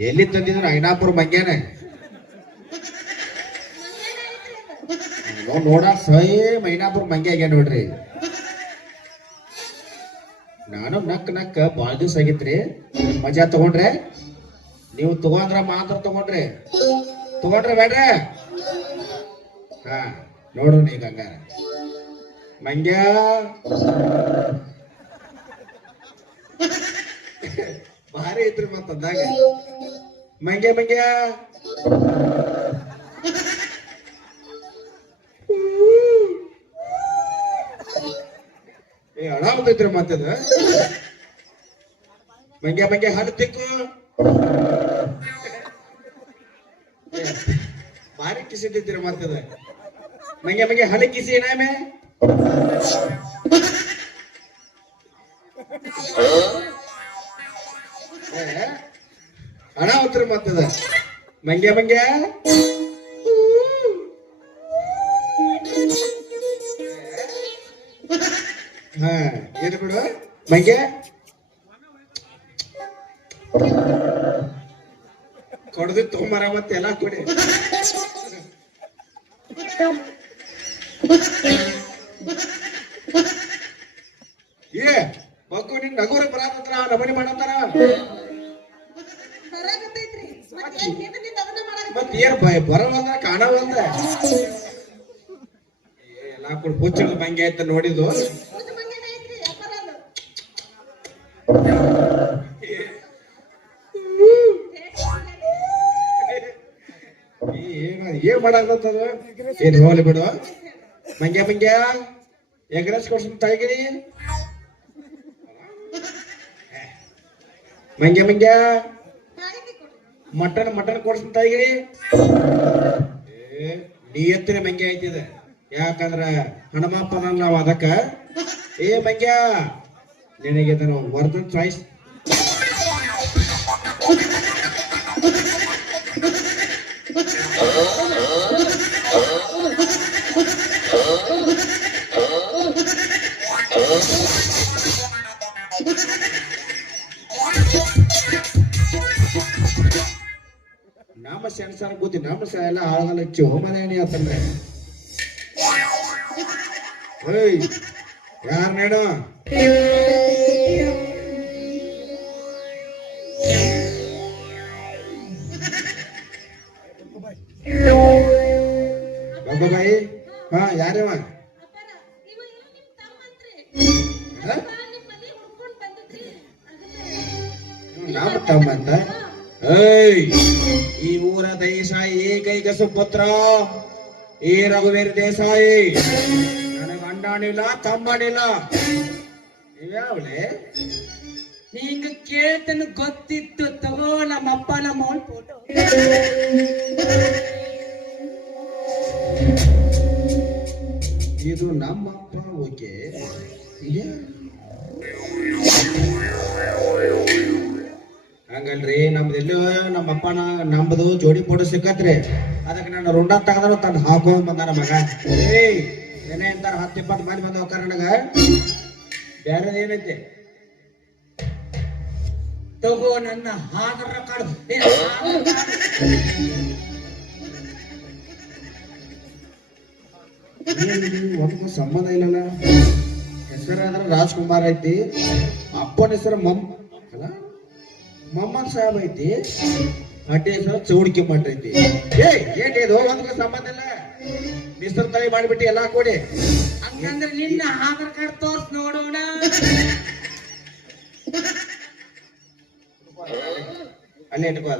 ಎಲ್ಲಿ ತಂದಿದ್ರು ಐನಾಪುರ ಮಂಗೇನೆ ನೋಡ, ಸೇಮ್ ಐನಾಪುರ ಮಂಗ್ಯ ಆಗ್ಯ ನೋಡ್ರಿ. ನಾನು ನಕ್ ನಕ್ ಬಾಳ ದಿವ್ಸ ಆಗಿತ್ರಿ. ಮಜಾ ತಗೊಂಡ್ರೆ? ನೀವು ತಗೊಂಡ್ರ ಮಾತ್ರ ತಗೊಂಡ್ರಿ. ತಗೊಂಡ್ರೆ ಬೇಡ್ರೆ? ಹಾ ನೋಡ್ರಿ ಈಗ ಹಂಗಾರ. ಮಂಗ್ಯ? ಭಾರಿ ಐತ್ರಿ ಮತ್ತ ಅಂದಾಗ ಮಂಗ್ಯ ಮಂಗ್ಯ. ಏ ಅಳಾವತೈತ್ರಿ ಮತ್ತದ ಮಂಗ್ಯ ಮಂಗ್ಯ ಹಡ ತಿಕ್ಕು. ಭಾರಿ ಕಿಸಿದ್ದಿತ್ರಿ ಮತ್ತದ ಮಂಗ್ಯ ಮಂಗ್ಯ, ಹಣ್ಣು ಕಿಸಿ ಏನಾಮೆ ಉತ್ತರ ಮತ್ತದ ಮಂಗ್ಯ ಮಂಗ್ಯ? ಹಾ, ಏನು ಬಿಡು ಮಂಗ್ಯ? ಕೊಡದು ತೊಗೊಂಬರ ಮತ್ತೆ ಎಲ್ಲ ಕೊಡಿ. ಏ ಮಗು ನಿನ್ ನಗುರ ಬರಾತತ್ರ, ನಮನಿ ಮಾಡತ್ತಾರ ಏನ್ ಭಯ? ಬರವಲ್ಲ ಕಾಣವಲ್ಲ ಎಲ್ಲಾ ಕೂಡ ಹುಚ್ಚಳ ಮಂಗೆ ಅಂತ ನೋಡಿದ್ದು. ಏನ ಮಾಡಾಕತ್ತದ? ಏನ್ ಹೋಲಿ ಬಿಡು. ಮಂಗ್ಯ ಮಂಗ್ಯ ಎಗ್ರೆಸ್ ಕೊಡ್ಸನ್ ತಾಯಿಗಿರಿ ಮಂಗ್ಯ ಮಂಗ್ಯ. ಮಟನ್ ಮಟನ್ ಕೊಡ್ಸನ್ ಇದೀರಿ ಏ, ನೀ ಎತ್ತಿನ ಮಂಗ್ಯ ಐತಿದೆ ಯಾಕಂದ್ರ ಹನುಮಪ್ಪ ನಾವು ಅದಕ್ಕ? ಏ, ಮಂಗ್ಯ, ನಿನಗೆ ಇದನ್ನು ವರ್ಧನ್ ಚಾಯ್ಸ್. ನಾಮ ಸೆನ್ಸರ್ ಗೊತ್ತಿ ನಮ್ಮ ಸ ಎಲ್ಲ ಆಳಗಲ್ಲ ಹಚ್ಚಿ. ಹೋಮನೇನಿ ಅಂತಂದ್ರೆ ಏಯ್ ಯಾರ್ ನೇಡು ಬಾಯಿ ಹಾ ಯಾರವ? ಅಪ್ಪಾರ, ಇವ ಏನೋ ನಿಮ್ ತಮ್ಮ ಹಾ? ಅಪ್ಪ ನಿಮ್ ಮನೆ ಬಂದಿದ್ರಿ. ಅದಕ್ಕೆ ನಾಮ ತಮ್ಮ ಅಂತ ಈ ಊರ ದೇಸಾಯಿ ಏಕೈಕ ಸುಪುತ್ರ, ಈ ರಘುವೀರ್ ದೇಸಾಯಿ. ನನಗ ಅಂಡಾಣಿಲ್ಲ ತಮ್ಮನಿಲ್ಲ ಇವ್ಯಾವಲೆ ಹಿಂಗ ಕೇಳ್ತನ ಗೊತ್ತಿತ್ತು, ತಗೋ ನಮ್ಮಪ್ಪ ನಮ್ಮ ಅವನ್ ಫೋಟೋ ಇದು ನಮ್ಮಪ್ಪ ಓಕೆ. ಹಂಗಲ್ರಿ ನಮ್ಮ ಅಪ್ಪನ ನಮ್ದು ಜೋಡಿ ಫೋಟೋ ಸಿಕ್ಕತ್ರಿ. ಅದಕ್ಕೆ ನಾನು ರುಂಡ ತಗದ್ರು ತಂದು ಹಾಕೊಂಡ್ ಬಂದಾನ ಮಗ. ಏಯ್, ಏನೇ ಅಂತಾರ ಹತ್ತು ಇಪ್ಪತ್ತು ಮಂದಿ ಬಂದ ಹೋಗ್ತಾರ ನನಗ ಬೇರೆ ಏನೈತಿ? ತಗೋ ನನ್ನ ಹಾದ್ರ ಕಾರ್ಡ್. ಒಂದು ಸಂಬಂಧ ಇಲ್ಲಲ್ಲ. ಹೆಸರಾದ್ರ ರಾಜ್ಕುಮಾರ್ ಐತಿ. ಅಪ್ಪನ ಹೆಸರು ಮಮ್ ಅಲ್ಲ? ಮೊಹಮ್ಮದ್ ಸಾಹೇಬ್ ಐತಿ ಅಡ್ಡಿ ಸಾಹೇಬ್ ಚೌಡಿಕೆ ಮಠ ಐತಿ. ಏ ಏನ್ ಇದು? ಒಂದ್ಗೂ ಸಂಬಂಧ ಇಲ್ಲ. ಮಿಸ್ಟರ್ ತಳಿ ಮಾಡಿಬಿಟ್ಟು ಎಲ್ಲಾ ಕೊಡಿ. ಹಂಗಂದ್ರೆ ನಿನ್ನ ಆಧಾರ್ ಕಾರ್ಡ್ ತೋರ್ಸ್ ನೋಡೋಣ. ಅಲ್ಲೇ ಇಟ್ಕೋ